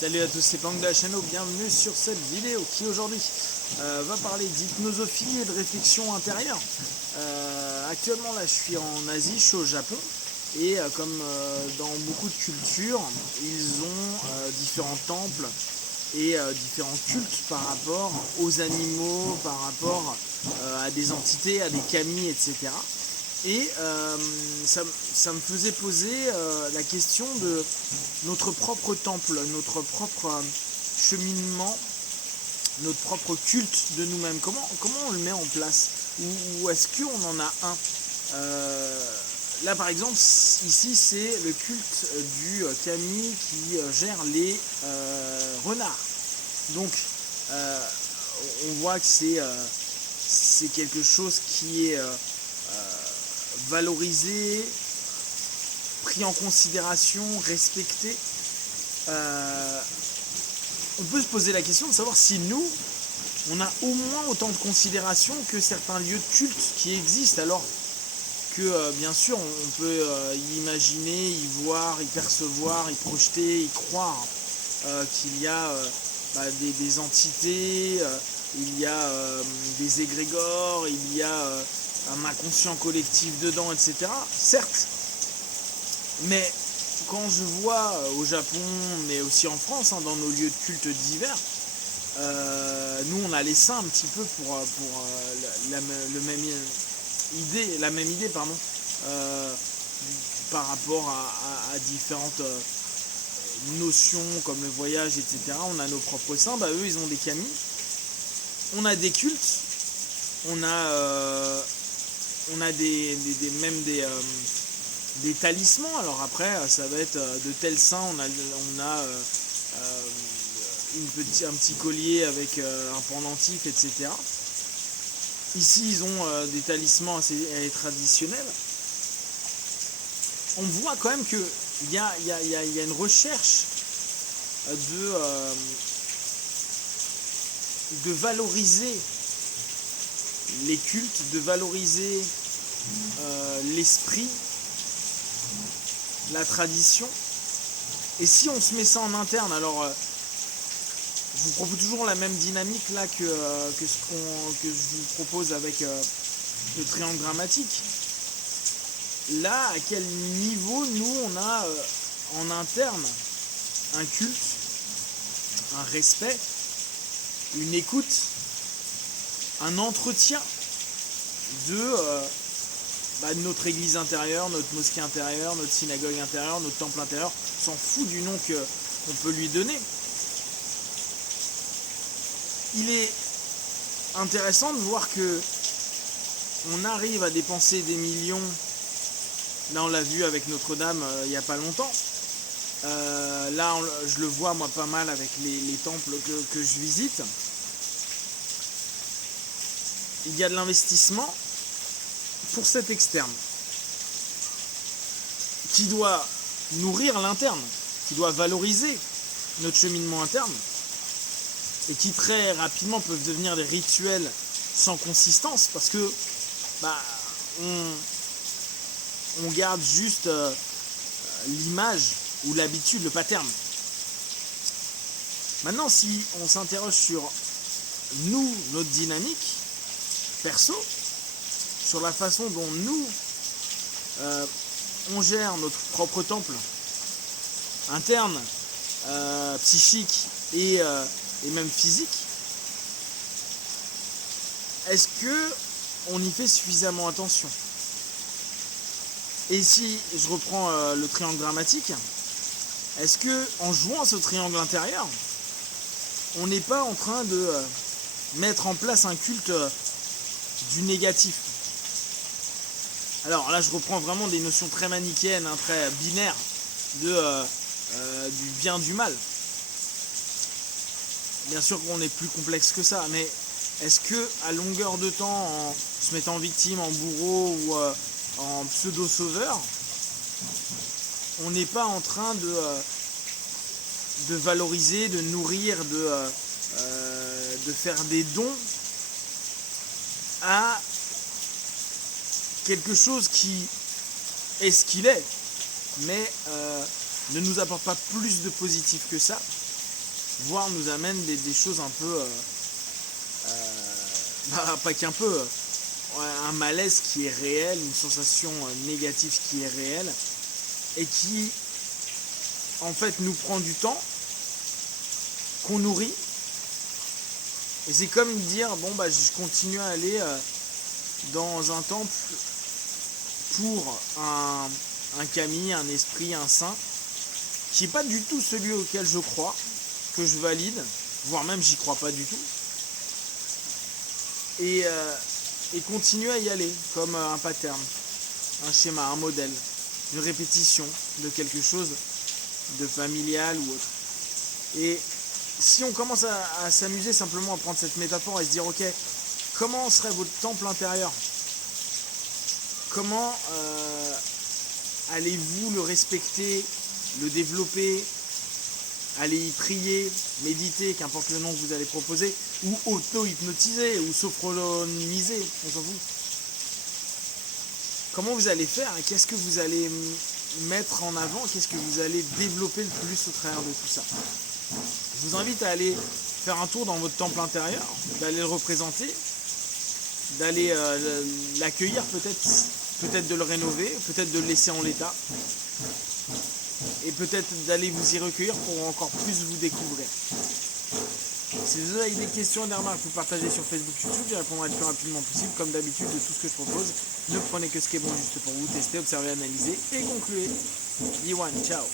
Salut à tous, c'est Planck de la chaîne, bienvenue sur cette vidéo qui aujourd'hui va parler d'hypnosophie et de réflexion intérieure. Actuellement là je suis en Asie, je suis au Japon et comme dans beaucoup de cultures, ils ont différents temples et différents cultes par rapport aux animaux, par rapport à des entités, à des kami, etc. Et ça me faisait poser la question de notre propre temple, notre propre cheminement, notre propre culte de nous-mêmes. Comment on le met en place? Ou est-ce qu'on en a un? Là par exemple, ici c'est le culte du kami qui gère les renards. Donc on voit que c'est quelque chose qui est valorisé, pris en considération, respecté. On peut se poser la question de savoir si nous, on a au moins autant de considération que certains lieux de culte qui existent, alors que bien sûr on peut y imaginer, y voir, y percevoir, y projeter, y croire qu'il y a des entités, il y a des égrégores, il y a un inconscient collectif dedans, etc. Certes, mais quand je vois au Japon, mais aussi en France, dans nos lieux de culte divers, nous on a laissé un petit peu pour la même idée par rapport à différentes notions comme le voyage, etc. On a nos propres saints, eux ils ont des kami, on a des cultes, on a même des talismans. Alors après ça va être de tels saints, on a un petit collier avec un pendentif, etc. Ici ils ont des talismans assez traditionnels. On voit quand même qu'il y a une recherche de valoriser les cultes, de valoriser l'esprit, la tradition. Et si on se met ça en interne, alors je vous propose toujours la même dynamique là que je vous propose avec le triangle dramatique. Là, à quel niveau nous on a en interne un culte, un respect, une écoute, un entretien de notre église intérieure, notre mosquée intérieure, notre synagogue intérieure, notre temple intérieur, on s'en fout du nom qu'on peut lui donner. Il est intéressant de voir que on arrive à dépenser des millions. Là on l'a vu avec Notre-Dame il n'y a pas longtemps. Là je le vois moi pas mal avec les temples que je visite. Il y a de l'investissement pour cet externe qui doit nourrir l'interne, qui doit valoriser notre cheminement interne et qui très rapidement peuvent devenir des rituels sans consistance parce que on garde juste l'image ou l'habitude, le pattern. Maintenant, si on s'interroge sur nous, notre dynamique perso, sur la façon dont nous on gère notre propre temple interne, psychique et même physique, est-ce que on y fait suffisamment attention? Et si je reprends le triangle dramatique, est-ce que en jouant à ce triangle intérieur, on n'est pas en train de mettre en place un culte du négatif? Alors là je reprends vraiment des notions très manichéennes, très binaires du bien du mal. Bien sûr qu'on est plus complexe que ça, mais est-ce que à longueur de temps, en se mettant victime, en bourreau ou en pseudo-sauveur, on n'est pas en train de valoriser, de nourrir, de faire des dons à quelque chose qui est ce qu'il est, mais ne nous apporte pas plus de positif que ça, voire nous amène des choses un peu, pas qu'un peu, un malaise qui est réel, une sensation négative qui est réelle, et qui en fait nous prend du temps, qu'on nourrit. Et c'est comme dire, bon bah je continue à aller dans un temple pour un kami, un esprit, un saint, qui n'est pas du tout celui auquel je crois, que je valide, voire même j'y crois pas du tout. Et continuer à y aller comme un pattern, un schéma, un modèle, une répétition de quelque chose de familial ou autre. Et si on commence à s'amuser simplement à prendre cette métaphore et se dire ok, comment serait votre temple intérieur? Comment allez-vous le respecter, le développer, aller y prier, méditer, qu'importe le nom que vous allez proposer, ou auto-hypnotiser, ou sophroniser, on s'en fout. Comment vous allez faire et qu'est-ce que vous allez mettre en avant, qu'est-ce que vous allez développer le plus au travers de tout ça? Je vous invite à aller faire un tour dans votre temple intérieur, d'aller le représenter, d'aller l'accueillir peut-être de le rénover, peut-être de le laisser en l'état, et peut-être d'aller vous y recueillir pour encore plus vous découvrir. Si vous avez des questions et des remarques, vous partagez sur Facebook, YouTube, j'y répondrai le plus rapidement possible, comme d'habitude de tout ce que je propose. Ne prenez que ce qui est bon juste pour vous, testez, observez, analysez et concluez. Iwan, ciao.